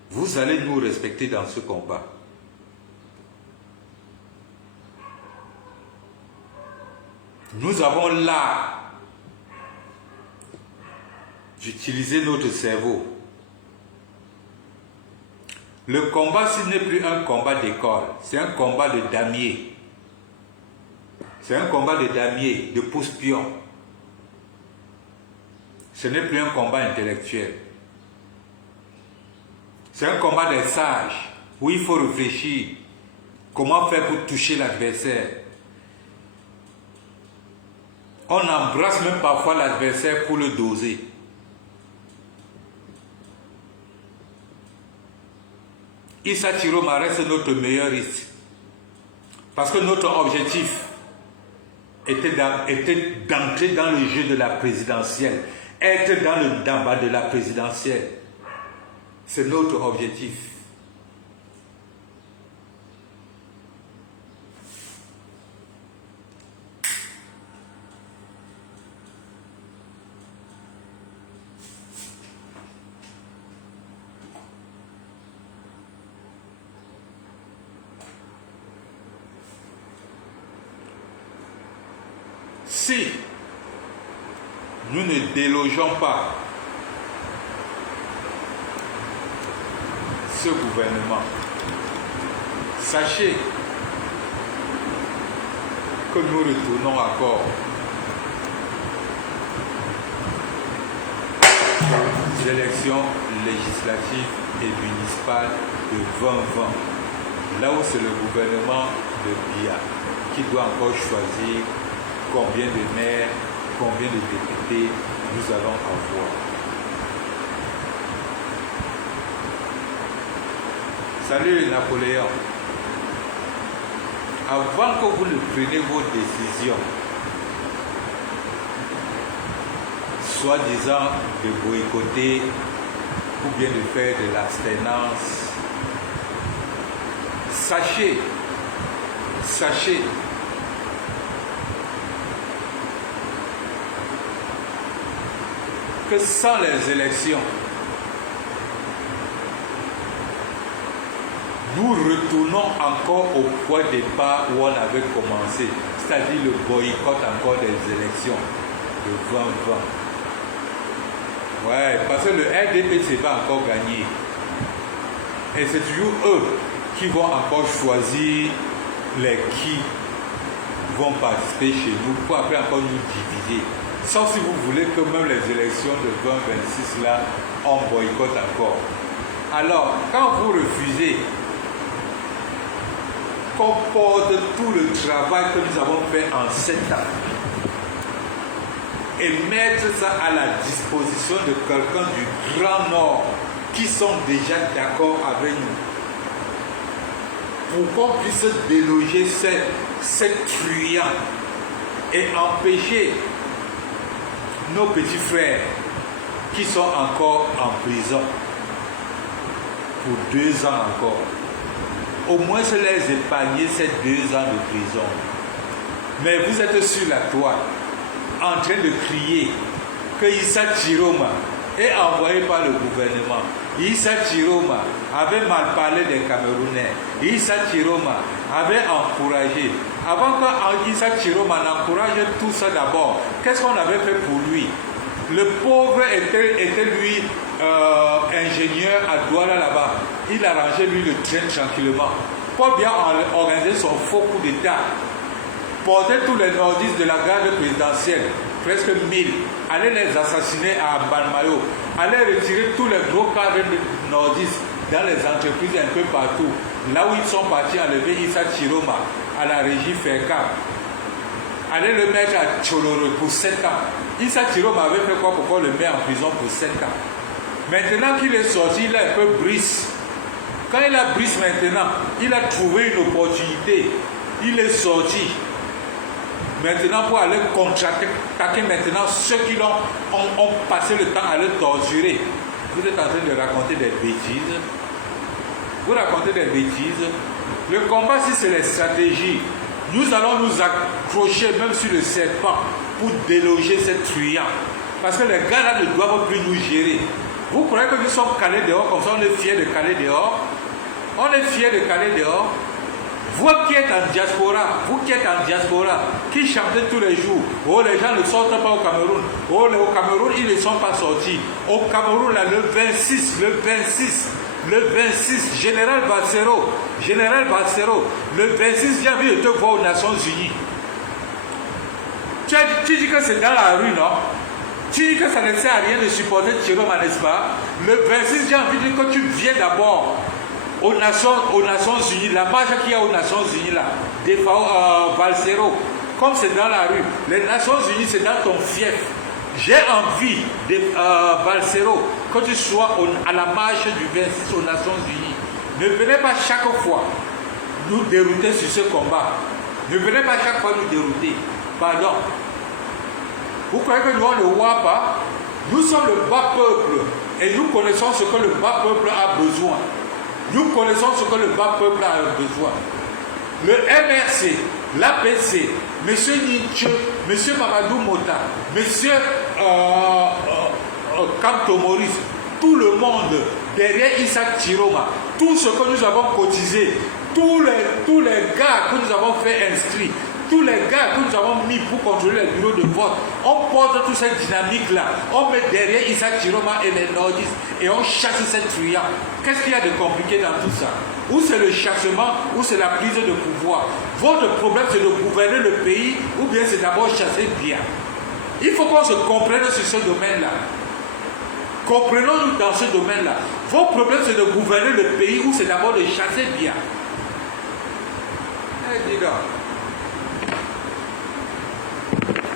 vous allez nous respecter dans ce combat. Nous avons l'art d'utiliser notre cerveau. Le combat, ce n'est plus un combat d'école, c'est un combat de damier. C'est un combat de damier, de pousse-pion. Ce n'est plus un combat intellectuel. C'est un combat des sages, où il faut réfléchir. Comment faire pour toucher l'adversaire? On embrasse même parfois l'adversaire pour le doser. Issa Chiroma reste notre meilleur risque. Parce que notre objectif était d'entrer dans le jeu de la présidentielle. Être dans le débat de la présidentielle. C'est notre objectif. Si nous ne délogeons pas ce gouvernement, sachez que nous retournons encore aux élections législatives et municipales de 2020, là où c'est le gouvernement de Biya qui doit encore choisir combien de maires, combien de députés nous allons avoir. Salut Napoléon. Avant que vous ne preniez vos décisions, soi-disant de boycotter ou bien de faire de l'abstinence, sachez que sans les élections, nous retournons encore au point de départ où on avait commencé, c'est-à-dire le boycott encore des élections de 2020. Ouais, parce que le RDPC va encore gagner. Et c'est toujours eux qui vont encore choisir les qui pouvons participer chez nous pour après encore nous diviser. Sauf si vous voulez que même les élections de 2026 là, on boycotte encore. Alors, quand vous refusez qu'on porte tout le travail que nous avons fait en 7 ans et mettre ça à la disposition de quelqu'un du Grand Nord qui sont déjà d'accord avec nous, pour qu'on puisse déloger ces truands et empêcher nos petits frères qui sont encore en prison pour 2 ans encore. Au moins se les épargner ces 2 ans de prison. Mais vous êtes sur la toile en train de crier que Issa Chiroma est envoyé par le gouvernement. Issa Chiroma avait mal parlé des Camerounais. Issa Chiroma avait encouragé. Avant que Issa Chiroma n'encourage tout ça d'abord, qu'est-ce qu'on avait fait pour lui? Le pauvre était lui ingénieur à Douala là-bas. Il arrangeait lui le train tranquillement. Pour bien organiser son faux coup d'État. Porter tous les nordistes de la garde présidentielle, presque 1000, aller les assassiner à Balmayo, aller retirer tous les gros cadres nordistes dans les entreprises un peu partout, là où ils sont partis enlever Issa Chiroma à la régie FECA, aller le mettre à Tcholoro pour 7 ans. Issa Chiroma avait fait quoi pour qu'on le mette en prison pour 7 ans? Maintenant qu'il est sorti, il a un peu brise. Quand il a brise maintenant, il a trouvé une opportunité. Il est sorti. Maintenant, pour aller contre-attaquer maintenant ceux qui ont passé le temps à le torturer. Vous êtes en train de raconter des bêtises. Vous racontez des bêtises. Le combat, si c'est les stratégies, nous allons nous accrocher même sur le serpent pour déloger ces truands. Parce que les gars là ne doivent plus nous gérer. Vous croyez que nous sommes calés dehors comme ça, on est fiers de caler dehors? On est fiers de caler dehors? Vous qui êtes en diaspora, qui chantez tous les jours, oh les gens ne sortent pas au Cameroun, oh au Cameroun ils ne sont pas sortis. Au Cameroun là, le 26, Général Bassero, le 26 janvier je te vois aux Nations Unies. Tu dis que c'est dans la rue, non? Tu dis que ça ne sert à rien de supporter Chiroma, n'est-ce pas? Le 26 janvier, je dis que tu viens d'abord aux Nations Unies, la marche qu'il y a aux Nations Unies là, des Valsero, comme c'est dans la rue, les Nations Unies c'est dans ton fief. J'ai envie de Valsero que tu sois à la marche du 26 aux Nations Unies. Ne venez pas chaque fois nous dérouter sur ce combat. Ne venez pas chaque fois nous dérouter. Pardon. Vous croyez que nous on ne voit pas? Nous sommes le bas peuple et nous connaissons ce que le bas peuple a besoin. Nous connaissons ce que le bas peuple a besoin. Le MRC, l'APC, M. Nietzsche, M. Mamadou Mota, M. Kamto Maurice, tout le monde derrière Issa Chiroma, tout ce que nous avons cotisé, tous les gars que nous avons fait inscrits, tous les gars que nous avons mis pour contrôler les bureaux de vote, on porte toute cette dynamique-là, on met derrière Issa Chiroma et les nordistes et on chasse cette truand. Qu'est-ce qu'il y a de compliqué dans tout ça? Ou c'est le chassement, ou c'est la prise de pouvoir. Votre problème c'est de gouverner le pays, ou bien c'est d'abord chasser bien. Il faut qu'on se comprenne sur ce domaine-là. Comprenons-nous dans ce domaine-là. Vos problèmes c'est de gouverner le pays, ou c'est d'abord de chasser bien. Eh, dis donc.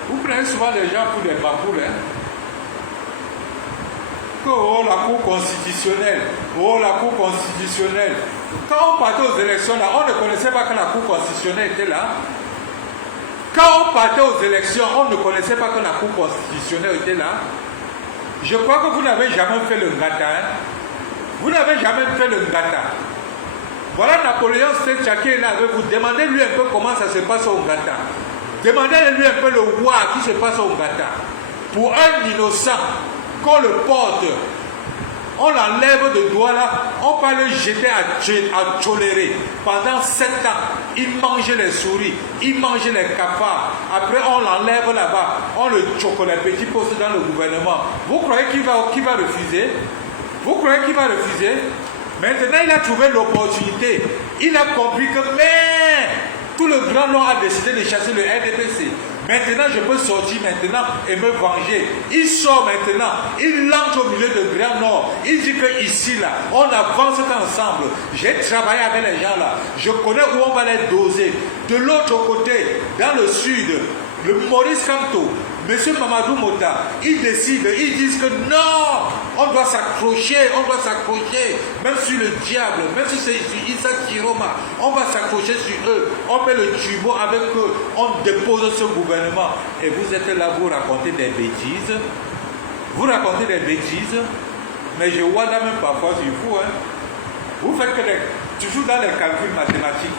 Vous prenez souvent les gens pour des baboules, hein? Que oh la Cour constitutionnelle, Quand on partait aux élections là, on ne connaissait pas que la Cour constitutionnelle était là. Quand on partait aux élections, on ne connaissait pas que la Cour constitutionnelle était là. Je crois que vous n'avez jamais fait le ngata, hein? Vous n'avez jamais fait le ngata. Voilà Napoléon Tchaki est là avec vous. Demandez-lui un peu comment ça se passe au ngata. Demandez-lui un peu le roi qui se passe au ngata. Pour un innocent, qu'on le porte, on l'enlève de Douala, on va le jeter à Tcholéré. Pendant 7 ans, il mangeait les souris, il mangeait les cafards. Après, on l'enlève là-bas, on le choque les petits postes dans le gouvernement. Vous croyez qu'il va refuser? Vous croyez qu'il va refuser? Maintenant, il a trouvé l'opportunité. Il a compris que, mais, Tout le Grand Nord a décidé de chasser le RDPC. Maintenant, je peux sortir maintenant et me venger. Il sort maintenant, il entre au milieu de Grand Nord. Il dit que ici, là, on avance ensemble. J'ai travaillé avec les gens là. Je connais où on va les doser. De l'autre côté, dans le sud, le Maurice Kamto, M. Mamadou Mota, ils décident, ils disent que non, on doit s'accrocher, même sur le diable, même si c'est sur Issa Chiroma, on va s'accrocher sur eux, on fait le tubo avec eux, on dépose ce gouvernement. Et vous êtes là, vous racontez des bêtises, mais je vois là même parfois sur vous, hein. Vous faites que toujours dans les calculs mathématiques,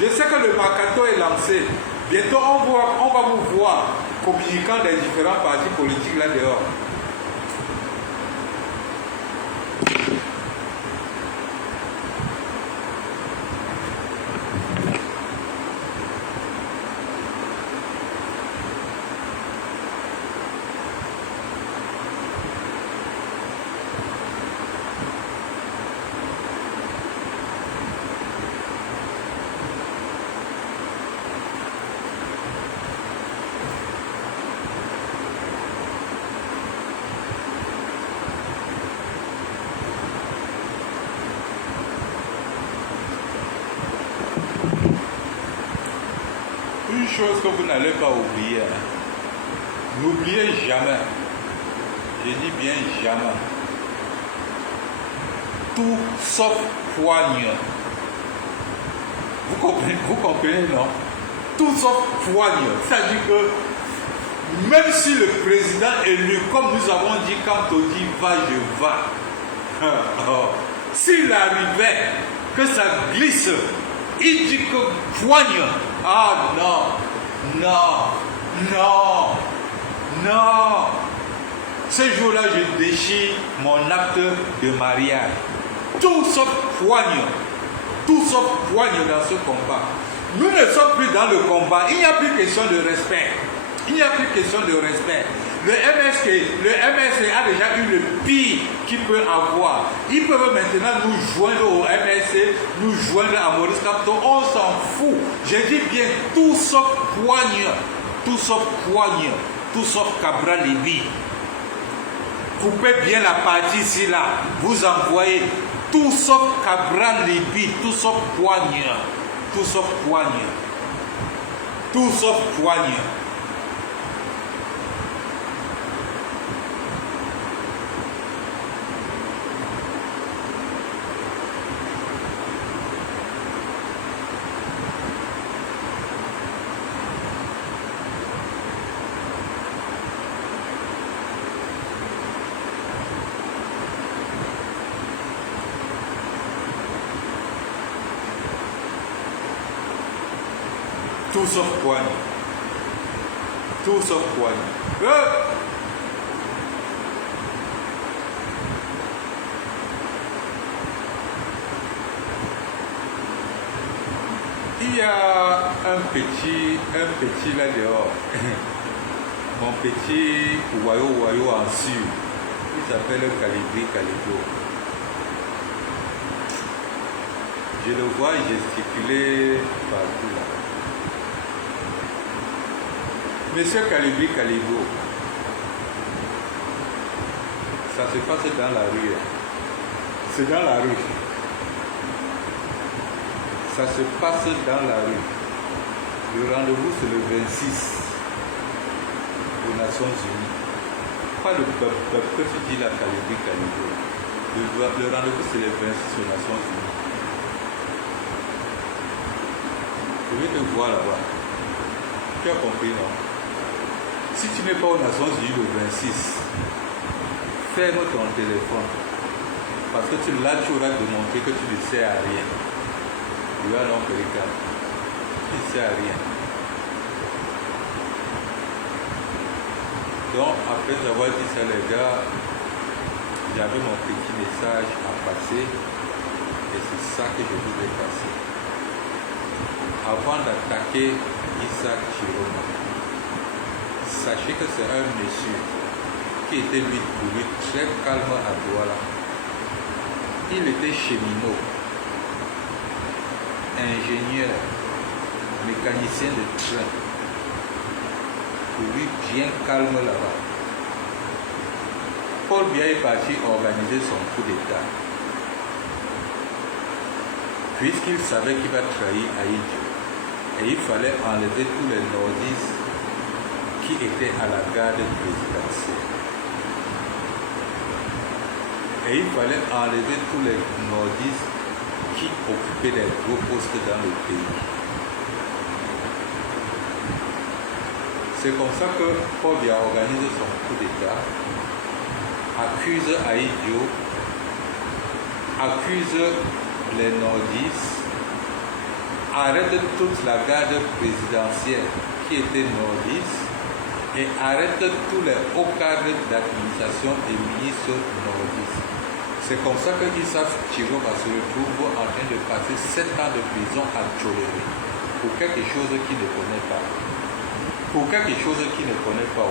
Je sais que le mercato est lancé. Bientôt, on va vous voir communiquant des différents partis politiques là dehors. Une chose que vous n'allez pas oublier, hein. N'oubliez jamais, je dis bien jamais, tout sauf poigne. Vous comprenez, non? Tout sauf poigne. C'est-à-dire que même si le président élu, comme nous avons dit quand on dit va, je vais, s'il arrivait que ça glisse, il dit que poigne. Ah non. Ce jour-là, je déchire mon acte de mariage. Tout sauf poigne. Tout sauf poigne dans ce combat. Nous ne sommes plus dans le combat. Il n'y a plus question de respect. Le MSC a déjà eu le pire qu'il peut avoir. Ils peuvent maintenant nous joindre au MSC, nous joindre à Maurice Kamto. On s'en fout. J'ai dit bien tout sauf poigne. Tout sauf Cabral Libye. Coupez bien la partie ici là. Vous envoyez tout sauf Cabral Libye. Tout sauf poigne. Tout sauf poigne. Il y a un petit là dehors. Mon petit Wayo en sur. Il s'appelle Calibo. Je le vois gesticuler partout là. Monsieur Calibo, ça se passe dans la rue. C'est dans la rue. Ça se passe dans la rue. Le rendez-vous c'est le 26 aux Nations Unies. Pas le peuple que tu dis là, Calibo. Le rendez-vous c'est le 26 aux Nations Unies. Je vais te voir là-bas. Tu as compris, non? Si tu n'es pas aux Nations Unies le 26, ferme ton téléphone. Parce que là, tu auras démontré que tu ne sais à rien. Tu vas non, Périka. Tu ne sais à rien. Donc, après avoir dit ça, les gars, j'avais mon petit message à passer. Et c'est ça que je vous ai passé. Avant d'attaquer Issa Chiroma, sachez que c'est un monsieur qui était lui très calme à Douala. Il était cheminot. ingénieur, mécanicien de train, pour lui bien calme là-bas. Paul Biya est parti organiser son coup d'État, puisqu'il savait qu'il va trahir Ahidjo. Et il fallait enlever tous les nordistes qui étaient à la garde présidentielle. Et il fallait enlever tous les nordistes qui occupaient des gros postes dans le pays. C'est comme ça que Paul Biya organise son coup d'État, accuse Ahidjo, accuse les nordistes, arrête toute la garde présidentielle qui était nordiste et arrête tous les hauts cadres d'administration et ministres nordistes. C'est comme ça que Issa Chiroma se retrouve en train de passer 7 ans de prison à Tcholéré pour quelque chose qu'il ne connaît pas. Pour quelque chose qu'il ne connaît pas.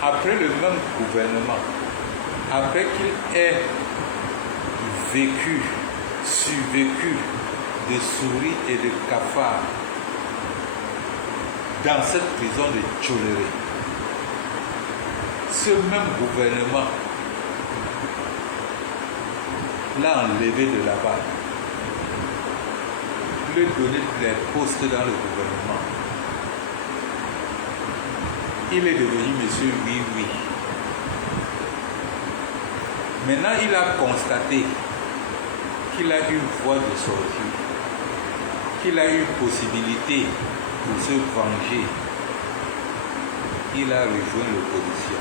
Après le même gouvernement, après qu'il ait survécu de souris et de cafards dans cette prison de Tcholéré, ce même gouvernement l'a enlevé de là-bas, lui donné des postes dans le gouvernement. Il est devenu monsieur oui. Maintenant, il a constaté qu'il a une voie de sortie, qu'il a une possibilité pour se venger. Il a rejoint l'opposition.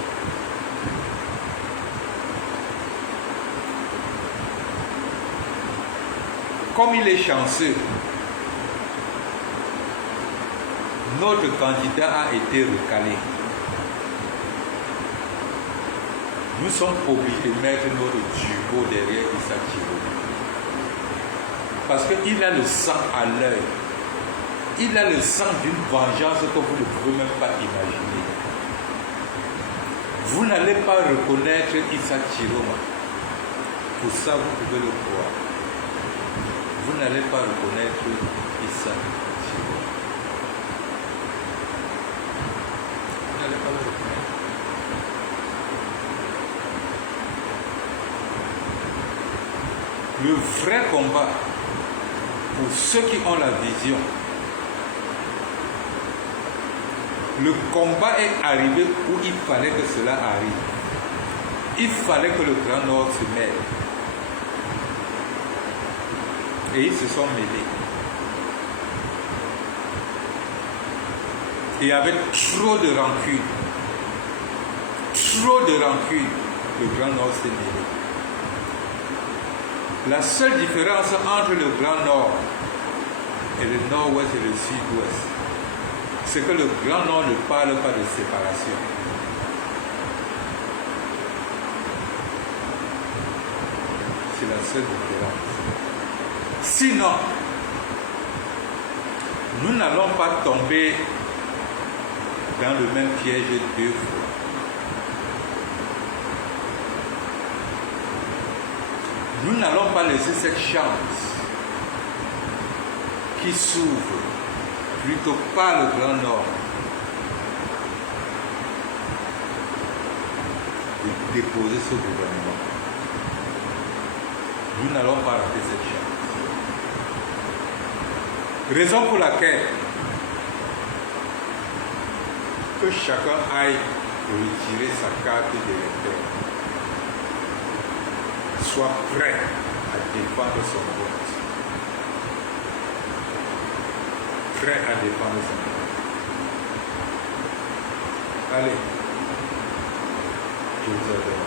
Comme il est chanceux, notre candidat a été recalé. Nous sommes obligés de mettre notre jumeau derrière Issa Chiroma. Parce qu'il a le sang à l'œil. Il a le sang d'une vengeance que vous ne pouvez même pas imaginer. Vous n'allez pas reconnaître Issa Chiroma. Pour ça, vous pouvez le croire. Vous n'allez pas reconnaître Issa Chiroma. Vous n'allez pas le reconnaître. Le vrai combat, pour ceux qui ont la vision, le combat est arrivé où il fallait que cela arrive. Il fallait que le Grand Nord se mêle. Et ils se sont mêlés. Il y avait trop de rancune. Le Grand Nord s'est mêlé. La seule différence entre le Grand Nord et le Nord-Ouest et le Sud-Ouest, c'est que le Grand Nord ne parle pas de séparation. C'est la seule différence. Sinon, nous n'allons pas tomber dans le même piège 2 fois. Nous n'allons pas laisser cette chance qui s'ouvre plutôt par le Grand Nord de déposer ce gouvernement. Nous n'allons pas rater cette chance. Raison pour laquelle que chacun aille retirer sa carte d'électeur, soit prêt à défendre son vote. Prêt à défendre son vote. Allez, je vous adore.